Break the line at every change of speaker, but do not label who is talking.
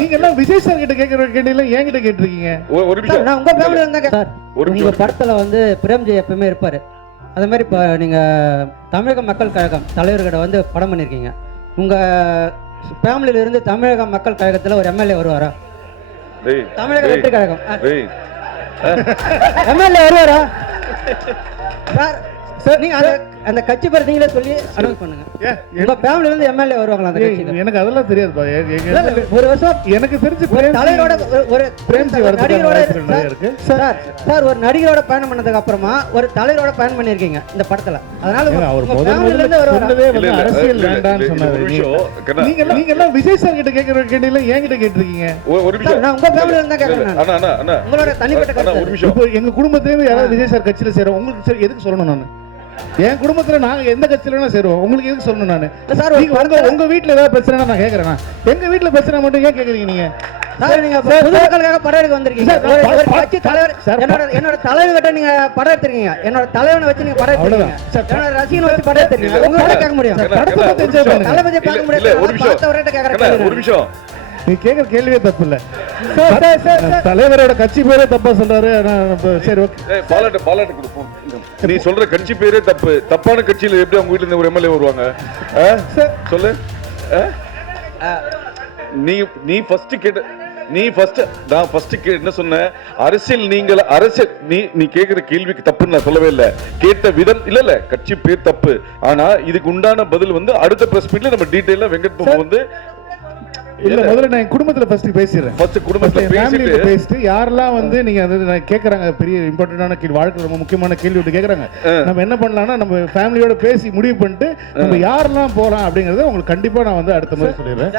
நீங்க எல்லாம் விஜய் சார் கிட்ட கேட்கற கேட்டீங்களா என்கிட்ட கேட்டிருக்கீங்க?
ஒரு- நிமிஷம்.
நான் உங்க ஃபேமிலில இருந்தா சார்
ஒரு நிமிஷம்.
படத்துல வந்து பிரேம்ஜி எப்பவுமே இருப்பாரு. அதே மாதிரி இப்போ நீங்க தமிழக மக்கள் கழகம் தலைவர்கிட்ட வந்து படம் பண்ணியிருக்கீங்க உங்க ஃபேமிலியில இருந்து தமிழக மக்கள் கழகத்துல ஒரு எம்எல்ஏ வருவாரா?
டேய்,
தமிழக வெற்றி கழகம்.
டேய்,
எம்எல்ஏ வருவாரா? சார் சார் நீங்க அந்த அந்த கட்சி பேர் நீங்களே சொல்லி அனௌன்ஸ் பண்ணுங்க உங்க ஃபேமிலில இருந்து எம்எல்ஏ வருவாங்களா அந்த கட்சிக்கு
எனக்கு அதெல்லாம் தெரியாதுப்பா
ஒரு வருஷம்
எனக்கு தெரிஞ்சு
ஒரு தலைவரோட ஒரு- ஒரு ஒரு நடிகரோட சார். சார் ஒரு நடிகரோட பயணம் பண்ணதுக்கு அப்புறமா ஒரு தலைவரோட பயணம் பண்ணிருக்கீங்க இந்த படத்துல அதனால
அவர்
உங்க
முதல்
family ல
முதல்ல
இருந்து
இல்ல,
அரசியல் வேண்டாம்னு சொன்னாரு
ஒரு.
நீங்க நீங்க எல்லாம் விஜய் சார் கிட்ட கேட்கற கேட்டீங்களா என்கிட்ட கேட்டிருக்கீங்க
ஒரு- ஒரு நிமிஷம்.
நான் உங்க family ல இருந்தா நான்.
அண்ணா, அண்ணா, அண்ணா.
உங்களோட தனிப்பட்ட
ஒரு
கருத்து
நிமிஷம்.
இப்போ எங்க குடும்பத்திலேயே யாராவது விஜய் சார் கட்சியில சேரும் உங்களுக்கு சரி எதுக்கு சொல்லணும் நான் என் குடும்பத்துல நாங்க எந்த கட்சியில வேணா சேருவோம். உங்களுக்கு எதுக்கு சொல்லணும் நானு?
சார்
உங்க உங்க வீட்ல ஏதாவது பிரச்சனை நான் கேக்குறேன் எங்க வீட்ல பிரச்சனை மட்டும் ஏன் கேக்குறீங்க நீங்க?
சார் நீங்க பொதுமக்களுக்காக படம் எடுக்க வந்திருக்கீங்க. ஒரு- கட்சி தலைவர் என்னோட என்னோட தலைவர்கிட்ட நீங்க படம் எடுத்திருக்கீங்க. என்னோட தலைவனை வச்சு நீங்க படம் எடுத்திருக்கீங்க. என்னோட ரசிகனை வச்சு படம் எடுத்திருக்கீங்க.
இல்ல.
கேட்க முடியும்.
இல்ல,
பார்க்க முடியாது.
ஒரு நிமிஷம்.
கேட்கற.
நீ கேக்குற கேள்வியே தப்பு இல்ல தலைவரோட கட்சி பேரே தப்பா சொல்றாரு. சரி ஓகே.
பாலாட்டு, பாலாட்டு கொடு, போ. நீ சொல்ற கட்சி பேரே தப்பு. தப்பான கட்சியில எப்படி அவங்க வீட்டுல இருந்து ஒரு எம்எல்ஏ வருவாங்க? சொல்லு? நீ நீ ஃபர்ஸ்ட் கேட்ட நீ ஃபர்ஸ்ட் நான் ஃபர்ஸ்ட் கே என்ன சொன்னேன் அரசியல் நீங்கள் அரசியல் நீ நீ கேக்குற கேள்விக்கு தப்புன்னு நான் சொல்லவே இல்லை. கேட்ட விதம் இல்ல இல்ல கட்சி பேர் தப்பு. ஆனா இதுக்கு உண்டான பதில் வந்து அடுத்த பிரஸ் மீட்ல நம்ம டீடைலா வெங்கட் பாபு வந்து
இல்ல முதல்ல நான் என் குடும்பத்துல ஃபர்ஸ்ட் பேசிடுறேன்.
ஃபர்ஸ்ட் குடும்பத்துல பேசிட்டு
பேசிட்டு யாரெல்லாம் வந்து நீங்க நான் கேக்குறாங்க பெரிய இம்பார்ட்டன்டான கேள்வி வாழ்க்கை ரொம்ப முக்கியமான கேள்வி விட்டு கேக்குறாங்க. நம்ம என்ன பண்ணலாம்னா நம்ம ஃபேமிலியோட பேசி முடிவு பண்ணிட்டு நம்ம யாரெல்லாம் போலாம் அப்படிங்கறத உங்களுக்கு கண்டிப்பா நான் வந்து அடுத்த மாதிரி சொல்லிடுறேன்.